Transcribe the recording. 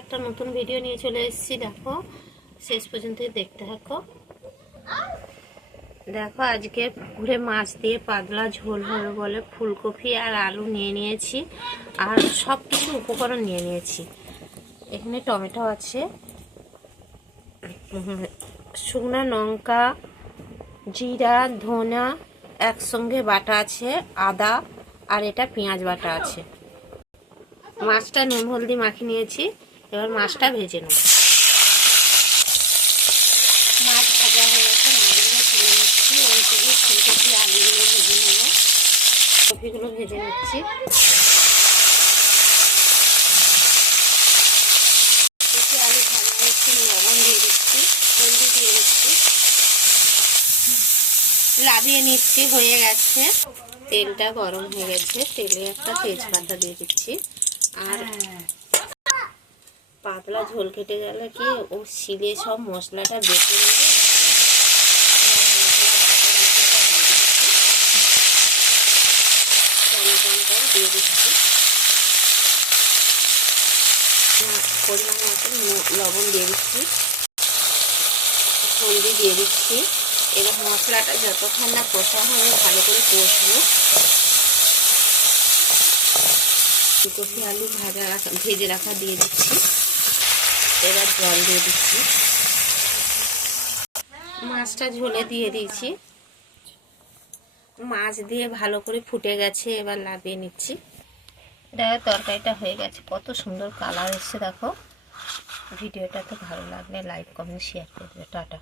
একটা নতুন ভিডিও নিয়ে চলে এসেছি। দেখো, শেষ পর্যন্ত দেখতে থাকো। দেখো, আজকে পুকুরে মাছ দিয়ে পাতলা ঝোল হবে বলে ফুলকপি আর আলু নিয়ে নিয়েছি, আর সব কিছু উপকরণ নিয়ে নিয়েছি। এখানে টমেটো আছে, শুকনো লঙ্কা, জিরা, ধনা একসঙ্গে বাটা আছে, আদা, আর এটা পেঁয়াজ বাটা আছে। মাছটা নুন হলদি মাখিয়ে নিয়েছি, এবার মাছটা ভেজে নেব। মাছ ভাজা হয়ে গেছে, মাছগুলো তুলে নিচ্ছি। ওই থেকে ফুলকপি আলুগুলো ভেজে নেব। কপিগুলো ভেজে নিচ্ছি। কপি আলু ভাজা হচ্ছে, লবণ দিয়ে দিচ্ছি, হলদি দিয়ে দিচ্ছি, লাভিয়ে নিচ্ছি। হয়ে গেছে, তেলটা গরম হয়ে গেছে, তেলে একটা তেজপাতা দিয়ে দিচ্ছি। আর পাতলা ঝোল কেটে গেলে কি ও শিলে সব মশলাটা বেটে নেবে। টমেটোটা দিয়ে দিচ্ছি, পরিমাণ মতন লবণ দিয়ে দিচ্ছি, হলদি দিয়ে দিচ্ছি। এবার মশলাটা যতক্ষণ না কষা হবে ভালো করে কষবো। ফুলকপি আলু ভেজে রাখা দিয়ে দিচ্ছি। এবার জল দিয়ে দিচ্ছি, মাছটা ঝোলে দিয়ে দিয়েছি। মাছ দিয়ে ভালো করে ফুটে গেছে, এবার লাগিয়ে নিচ্ছি। দেখো, তরকারিটা হয়ে গেছে, কত সুন্দর কালার এসছে। দেখো, ভিডিওটা তো ভালো লাগলে লাইক কমেন্ট শেয়ার করবে। টাটা।